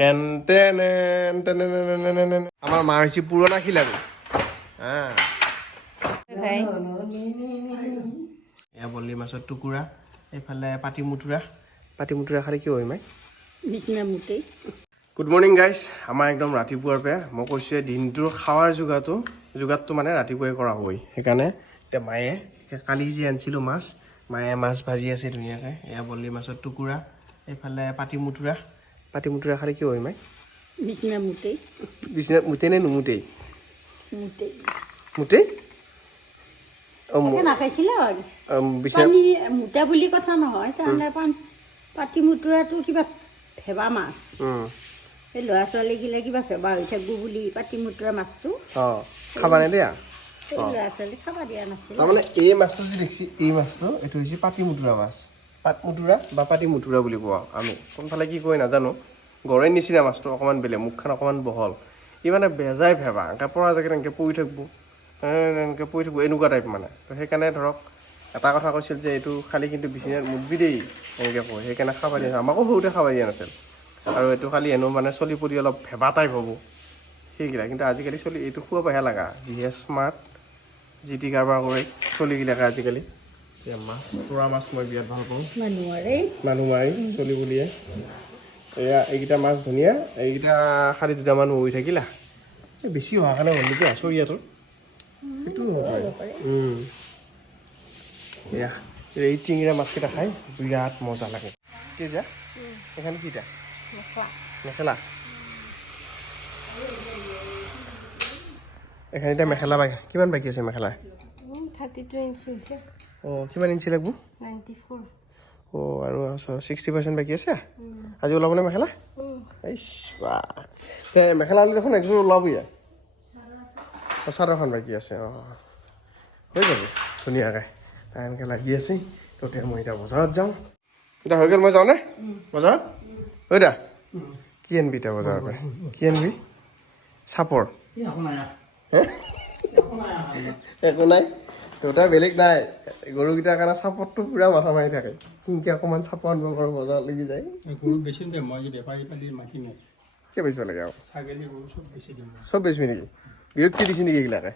আমাৰ মা হৈছে পুৰণা খিলাড়ী এয়া বল্লি মাছৰ টুকুৰা এইফালে পাতি মুতুৰা খালে কি হয় মাই গুড মৰ্ণিং গাইজ আমাৰ একদম ৰাতিপুৱাৰ পৰা মই কৈছোঁ দিনটোৰ খাৱাৰ যোগাৰটো মানে ৰাতিপুৱাই কৰা হয় সেইকাৰণে এতিয়া মায়ে কালি যি আনিছিলোঁ মায়ে মাছ ভাজি আছে ধুনীয়াকৈ এয়া বল্লি মাছৰ টুকুৰা এইফালে পাতি মুতুৰা খালে কি হয় মাই বিচনা মুতে নে নুমুতেই মুতেই মুটা বুলি কথা নহয় তাৰমানে পাতি মুতুৰাটো কিবা ভেবা মাছ এই ল'ৰা ছোৱালীগিলা কিবা ভেবা হৈ থাকিব বুলি পাতি মুতুৰা মাছটো খাবা নে দিয়া ল'ৰা ছোৱালী খাবা দিয়া নাছিল তাৰমানে এই মাছটো যি দেখিছি এই মাছটো এইটো হৈছে পাতি মুতুৰা মাছ পাত মুতুৰা বা পাতি মুতুৰা বুলি কোৱা আমি কোনফালে কি কয় নাজানো গৰৈ নিচিনা মাছটো অকণমান বেলেগ মুখখন অকণমান বহল ই মানে বেজাই ভেবা এনেকৈ পৰা জেগাত এনেকৈ পৰি থাকিব এনেকুৱা টাইপ মানে তো সেইকাৰণে ধৰক এটা কথা কৈছিল যে এইটো খালি কিন্তু বিচনাত মুদবি দেই এনেকৈ কয় সেইকাৰণে খাব দিয়া আমাকো সৰুতে খাব দিয়া নাছিল আৰু এইটো খালি এনো মানে চলি পৰি অলপ ভেবা টাইপ হ'ব সেইগিলা কিন্তু আজিকালি চলি এইটো খুৱাবহে লগা যিহে স্মাৰ্ট যি টি কাৰবাৰ কৰে চলিগিলাকে আজিকালি এতিয়া মাছ তোৰা মাছ মই বিৰাট ভাল পাওঁ মানুহ মাৰি চলি বুলিয়ে এয়া এইকেইটা মাছ ধুনীয়া এইকেইটা খালি দুটামান মৰি থাকিলা বেছি হোৱা কাৰণে হ'ল নেকি আচৰিয়াটোৰ সেইটো হ'ব পাৰে এয়া এই টিঙিৰা মাছকেইটা খাই বিৰাট মজা লাগে কি যা এখানে কিটা মেখেলা এখানে এতিয়া মেখেলা কিমান বাকী আছে মেখেলা 32 ইঞ্চি হৈছে কিমান ইঞ্চি লাগব 94 আৰু 60% বাকী আছে আজি ওলাবনে মেখেলা মেখেলা আনি দেখোন একযোৰ ওলাবই চাদৰখন বাকী আছে হৈ যাব ধুনীয়াকৈ এনেকৈ লাগি আছে তেতিয়া মই এতিয়া বজাৰত যাওঁ এতিয়া হৈ গ'ল মই যাওঁ নে বজাৰত ঐ দা কি আনিবি এতিয়া বজাৰৰ পৰা কি আনিবি চাপৰ একো নাই দেউতাৰ বেলেগ নাই গৰুকেইটাৰ কাৰণে চাপৰটো পূৰা মাথা মাৰি থাকে কিনকে অকণমান চাপৰ আনিব পাৰোঁ বজাৰত লাগি যায় গৰু বেছি দে মই বেপাৰী পালি মাতি নাই কিয় বেচিব লাগে আৰু ছাগলী গৰু চব বেছি দিম চব বেচিবি নেকি বিৰক্তি দিছি নেকি এইগিলাকে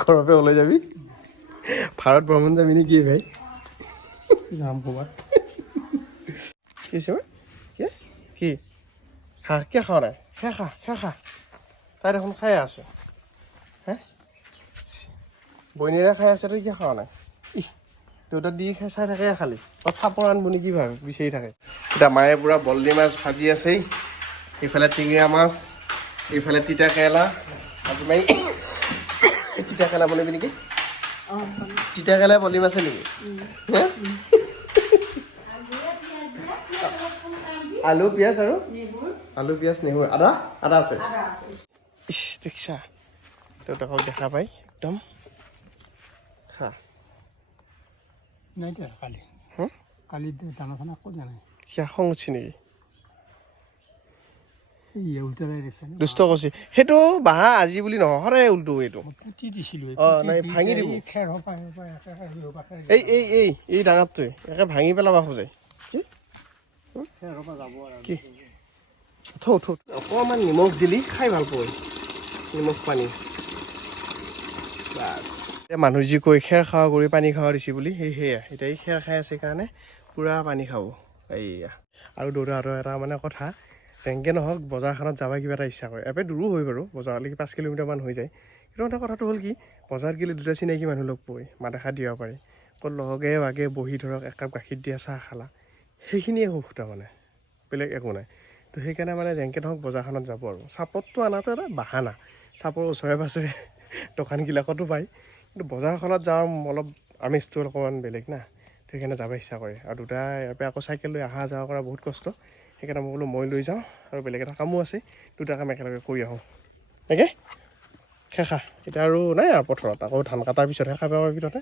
ঘৰৰ পৰা ওলাই যাবি ভাৰত ভ্ৰমণ যাবি নেকি ভাই যাম ক'ৰবাত কি কি খা কিয় খোৱা নাই খা তাই দেখোন খাই আছে হে বইনীৰে খাই আছে তই কিয় খোৱা নাই দেউতাক দি খাই চাই থাকে খালি তই চাপৰ আনব নেকি ভাবি বিচাৰি থাকে এতিয়া মায়ে পূৰা বল্লি মাছ ভাজি আছেই এইফালে টিঙিৰা মাছ এইফালে তিতা কেৰেলা আজি মাৰি তিতা কেৰেলা বনাবি নেকি তিতা কেৰেলা বল্লি মাছে নেকি আলু পিঁয়াজ আৰু নেহুৰ আদা আছে ইছ দেখিছা দেউতাকক দেখা পাই একদম খা নাই দিয়া কালি দানা চানা ক'ত জানাই সিয়া খং উঠছি নেকি উল্টাই দিছে দুষ্ট কৈছে সেইটো বাহা আজি বুলি নহয় সদায় উল্টো এইটো পুতি দিছিলোঁ নাই ভাঙি দিব খেৰ এই ডাঙৰটোৱে একে ভাঙি পেলাব খোজে কি থ অকণমান নিমখ দিলি খাই ভাল পোৱা নিমখ পানী বাছ মানুহ যি কৈ খেৰ খাৱা কৰি পানী খাৱা দিছে বুলি সেয়া এতিয়া এই খেৰ খাই আছে কাৰণে পূৰা পানী খাব এইয়া আৰু দেউতাহঁতৰ এটা মানে কথা যেনেকৈ নহওক বজাৰখনত যাব কিবা এটা ইচ্ছা কৰে এবাৰ দূৰো হয় বাৰু বজাৰলৈকে 5 কিলোমিটাৰমান হৈ যায় কিন্তু এটা কথাটো হ'ল কি বজাৰত গ'লে দুটা চিনাকি মানুহ লগ পায় মাত এষাৰ দিব পাৰে ক'ত লগে ভাগে বহি ধৰক একাপ গাখীৰ দিয়া চাহ খালা সেইখিনিয়ে সুখ তাৰমানে বেলেগ একো নাই তো সেইকাৰণে মানে যেনেকৈ নহওক বজাৰখনত যাব আৰু চাপৰটো অনাটো এটা বাহানা চাপৰ ওচৰে পাঁজৰে দোকানবিলাকতো পায় কিন্তু বজাৰখনত যাওঁ অলপ আমেজটো অকণমান বেলেগ না সেইকাৰণে যাব ইচ্ছা কৰে আৰু দুটা ইয়াৰ পৰা আকৌ চাইকেল লৈ অহা যোৱা কৰা বহুত কষ্ট সেইকাৰণে মই বোলো মই লৈ যাওঁ আৰু বেলেগ এটা কামো আছে দুটা কাম একেলগে কৰি আহোঁ তাকে খা এতিয়া আৰু নাই আৰু পথাৰত আকৌ ধান কটাৰ পিছতহে খাব পাৰিবি তহঁতে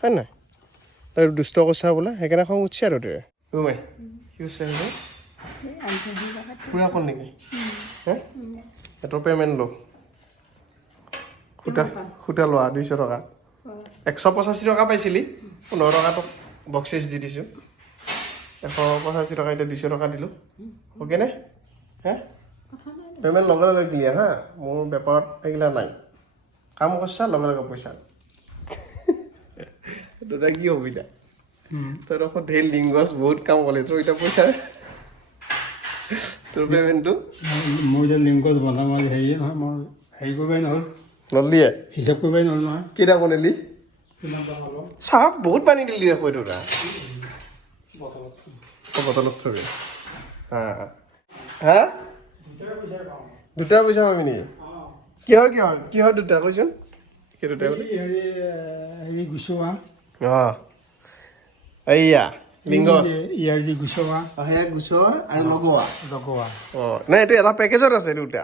হয় নাই তই দুষ্ট কৈছা বোলে সেইকাৰণে খং উঠছে আৰু তই ৰমাই কি হৈছে পুৰা কল নেকি হে এটৰ পে'মেণ্ট ল সূতা লোৱা 200 টকা 185 টকা পাইছিলি 15 টকা তোক বক্সেছ দি দিছোঁ 185 টকা এতিয়া 200 টকা দিলোঁ অ'কেনে হে পে'মেণ্ট লগে লগে ক্লিয়াৰ হা মোৰ বেপাৰত এইগিলা নাই কাম কৰিছা লগে লগে পইচা দুটা কি হ'ব এতিয়া তই দেখোন ঢেৰ লিংগছ বহুত কাম কৰিলি তোৰ এতিয়া পইচা তোৰ পে'মেণ্টটো মই এতিয়া লিংকত বনাম আজি হেৰিয়ে নহয় মই হেৰি কৰিবাই নহ'ল নলিয়ে হিচাপ কৰিবাই নহ'ল নহয় কেইটা বনালি কিমান টকা অলপ চাহ বহুত পানী দিলি দেখোন এইটো বটলত থবি হা হা দুটা পইচা পাবি নেকি কিহৰ দুটা কৈছোন সেই দুটা বোলে হেৰি গুচোৱা অঁ এইয়া লিংগছ ইয়াৰ যি গুচোৱা সেয়া গুচোৱা আৰু লগোৱা লগোৱা অঁ নাই এইটো এটা পেকেজত আছে দুটা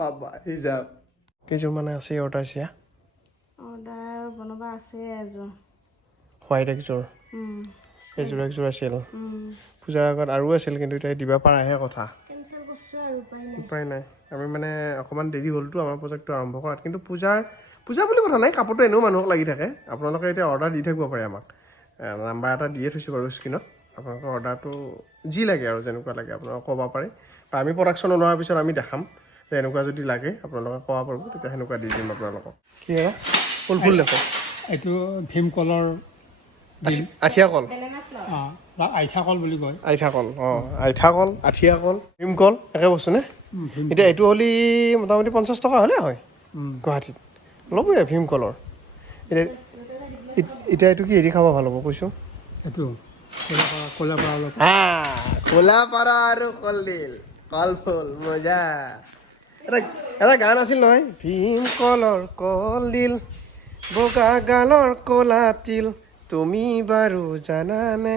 বাবা হিচাপ কেইযোৰ মানে আছে অৰ্ডাৰ চিয়া অৰ্ডাৰ বনাব আছে এযোৰ হোৱাইট একযোৰ একযোৰ আছিল পূজাৰ আগত আৰু আছিল কিন্তু এতিয়া দিব পাৰাহে কথা কেঞ্চেল কৰিছোঁ আৰু উপায় নাই আমি মানে অকণমান দেৰি হ'লতো আমাৰ প্ৰজেক্টটো আৰম্ভ কৰাত কিন্তু পূজা বুলি কথা নাই কাপোৰটো এনেও মানুহক লাগি থাকে আপোনালোকে এতিয়া অৰ্ডাৰ দি থাকিব পাৰে আমাক নাম্বাৰ এটা দিয়ে থৈছোঁ বাৰু স্ক্ৰীণত আপোনালোকৰ অৰ্ডাৰটো যি লাগে আৰু যেনেকুৱা লাগে আপোনালোকে ক'ব পাৰে বা আমি প্ৰডাকশ্যন ওলোৱাৰ পিছত আমি দেখাম যে এনেকুৱা যদি লাগে আপোনালোকে ক'ব পাৰিব তেতিয়া সেনেকুৱা দি দিম আপোনালোকক কি হয় ফুল দেখো এইটো ভীমকলৰ আঠিয়া কল আইঠা কল বুলি কয় আইঠা কল অঁ আইঠা কল আঠিয়া কল ভীমকল একে বস্তু নে এতিয়া এইটো হ'লে মোটামুটি 50 টকা হ'লে হয় গুৱাহাটীত ল'বই ভীমকলৰ এতিয়া এইটো কি হেৰি খাব ভাল হ'ব কৈছোঁ এইটো কলাপাৰা অলপ কলাপাৰা আৰু কলডিল কলফুল মজা এটা গান আছিল নহয় ভীমকলৰ কলডিল বগা গালৰ কলা তিল তুমি বাৰু জানানে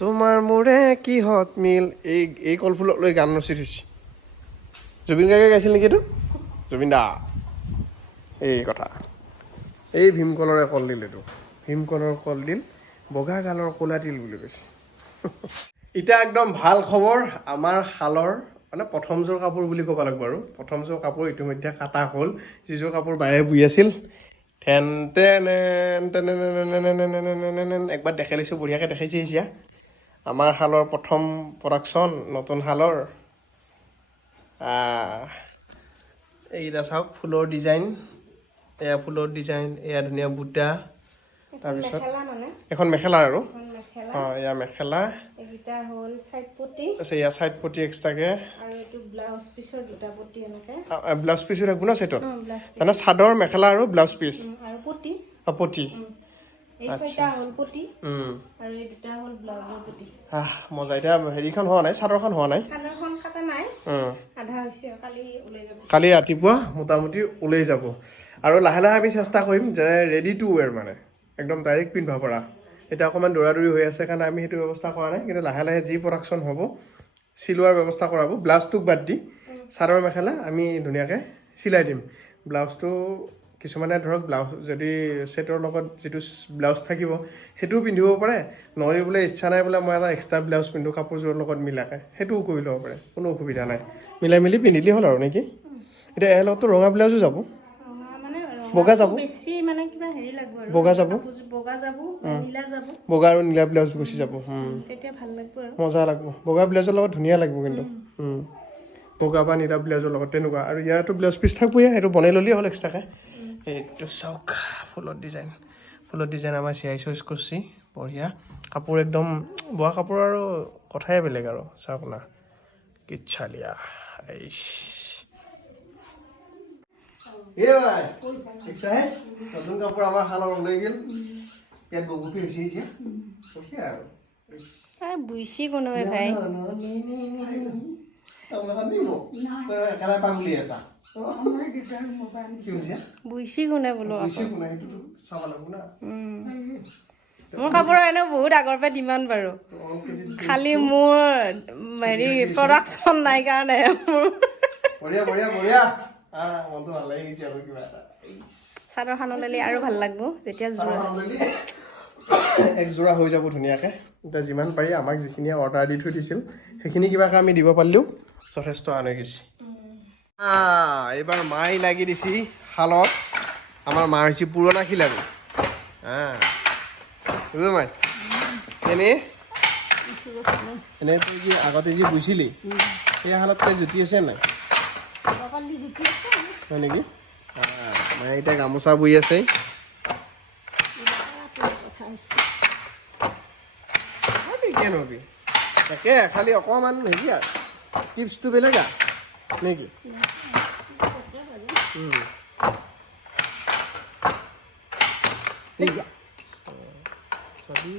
তোমাৰ মোৰে কিহত মিল এই কলফুলক লৈ গান ৰচি থৈছে জুবিন গাৰ্গে গাইছিল নেকি এইটো জুবিন দা এই কথা এই ভীমকলৰে কলডিল এইটো ভীমকলৰ কলডিল বগা গালৰ ক'লা তিল বুলি কৈছে এতিয়া একদম ভাল খবৰ আমাৰ শালৰ মানে প্ৰথমযোৰ কাপোৰ বুলি ক'ব লাগিব আৰু প্ৰথমযোৰ কাপোৰ ইতিমধ্যে কাটা হ'ল যিযোৰ কাপোৰ বায়ে বুই আছিল একবাৰ দেখাই লৈছোঁ বঢ়িয়াকৈ দেখাইছে এতিয়া আমাৰ শালৰ প্ৰথম প্ৰডাকশ্যন নতুন শালৰ এইকেইটা চাওক ফুলৰ ডিজাইন এয়া ফুলৰ ডিজাইন এয়া ধুনীয়া বুটা তাৰপিছত এখন মেখেলা আৰু অঁ এয়া মেখেলা এইকেইটা হ'ল চাইড পটি আছে এয়া চাইড পটি এক্সট্ৰাকৈ আৰু এইটো ব্লাউজ পিছৰ দুটা পটি এনেকৈ ব্লাউজ পিছো থাকিব ন ছেটত মানে চাদৰ মেখেলা আৰু ব্লাউজ পিচ আৰু পটি পটি এই ছয়টা হ'ল পটি আৰু এই দুটা হ'ল ব্লাউজৰ পটি মজা এতিয়া হেৰিখন হোৱা নাই চাদৰখন হোৱা নাই চাদৰখন কাটা নাই আধা হৈছে কালি ওলাই যাব কালি ৰাতিপুৱা মোটামুটি ওলাই যাব আৰু লাহে লাহে আমি চেষ্টা কৰিম যে ৰেডি টু ৱেৰ মানে একদম ডাইৰেক্ট পিন্ধিব পৰা এতিয়া অকণমান দৌৰা হৈ আছে কাৰণে আমি সেইটো ব্যৱস্থা কৰা নাই কিন্তু লাহে লাহে যি প্ৰডাকশ্যন হ'ব চিলোৱাৰ ব্যৱস্থা কৰাব ব্লাউজটোক বাদ দি চাদৰ মেখেলা আমি ধুনীয়াকৈ চিলাই দিম ব্লাউজটো কিছুমানে ধৰক ব্লাউজ যদি ছেটৰ লগত যিটো ব্লাউজ থাকিব সেইটোও পিন্ধিব পাৰে নহ'লে বোলে ইচ্ছা নাই বোলে মই এটা এক্সট্ৰা ব্লাউজ পিন্ধোঁ কাপোৰযোৰৰ লগত মিলাকৈ সেইটোও কৰি ল'ব পাৰে কোনো অসুবিধা নাই মিলাই মিলি পিন্ধিলেই হ'ল আৰু নেকি এতিয়া এয়া লগতো ৰঙা ব্লাউজো যাব বগা যাব বেছি মানে কিবা হেৰি লাগিব আৰু বগা যাব বগা যাব নীলা যাব বগা আৰু নীলা ব্লাউজ গুচি যাব তেতিয়া ভাল লাগিব আৰু মজা লাগিব বগা ব্লাউজৰ লগত ধুনীয়া লাগিব কিন্তু বগা বা নীলা ব্লাউজৰ লগত তেনেকুৱা আৰু ইয়াৰতো ব্লাউজ পিচ থাকবই সেইটো বনাই ল'লেই হ'ল এক্সট্ৰাকৈ এইটো চাওক ফুলৰ ডিজাইন আমাৰ চিয়াই চইচ কৰিছে বঢ়িয়া কাপোৰ একদম বোৱা কাপোৰ আৰু কথাই বেলেগ আৰু চাওক না কিচ্ছালিয়া নতুন কাপোৰ আমাৰ শালৰ ওলাই গ'ল ইয়াত ববুটো হৈছে আৰু বুইছি কোনোৱে ভাই বুইছি কোনে বোলো মোৰ কাপোৰ এনেও বহুত আগৰ পৰা ডিমাণ্ড বাৰু খালি মোৰ হেৰি প্ৰডাকশ্যন নাই কাৰণে চাদৰখন ওলালে আৰু ভাল লাগিব যেতিয়া একযোৰা হৈ যাব ধুনীয়াকৈ এতিয়া যিমান পাৰি আমাক যিখিনিয়ে অৰ্ডাৰ দি থৈ দিছিল সেইখিনি কিবাকৈ আমি দিব পাৰিলেও যথেষ্ট আন হৈ গৈছে এইবাৰ মাই লাগি দিছে শালত আমাৰ মাৰ হৈছে পুৰণা খিলাৰী মাই এনেই এনেই তই যি আগতে যি বুজিছিলি সেই হালত তই জুতি আছে নাই হয় নেকি মায়ে এতিয়া গামোচা বৈ আছে নহবি তাকে খালি অকণমান হেৰি আৰু টিপছটো বেলেগ আৰু নেকি চাবি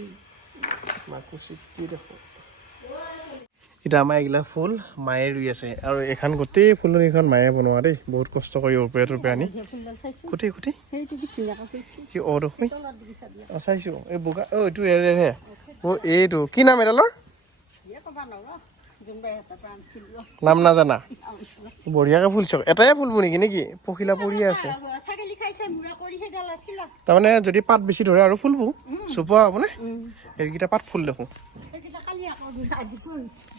মাকো চিকি দেখো এতিয়া আমাৰ এইগিলা ফুল মায়ে ৰুই আছে আৰু এইখন গোটেই ফুলনিখন মায়ে বনোৱা দেই বহুত কষ্ট কৰি ওপৰে তোৰপে আনি গোটেই গোটেই কি দেখোন অঁ চাইছোঁ এই বগা এইটো ৰে এইটো কি নাম এডালৰ নাম নাজানা বঢ়িয়াকৈ ফুলছ এটাই ফুলব নেকি পখিলা পৰিয়ে আছে তাৰমানে যদি পাত বেছি ধৰে আৰু ফুলব চোপোৱা হ'বনে সেইকেইটা পাত ফুল দেখোঁ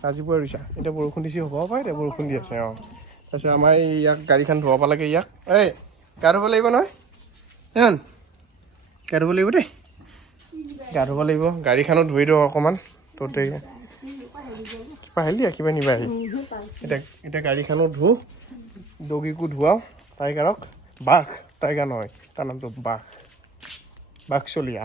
আজিপুৱা ৰুইছা এতিয়া বৰষুণ দিছে হ'ব পাৰে এতিয়া বৰষুণ দি আছে অঁ তাৰপিছত আমাৰ ইয়াক গাড়ীখন ধুৱাব লাগে ইয়াক এই গা ধুব লাগিব নহয় গা ধুব লাগিব দেই গা ধুব লাগিব গাড়ীখনো ধুই দিওঁ অকণমান ততে কিবা আহিলি কিবা নিবা আহি এতিয়া গাড়ীখনো ধুওঁ দগীকো ধুৱাওঁ টাইগাৰক বাঘ টাইগাৰ নহয় তাৰ নামটো বাঘ চলিয়া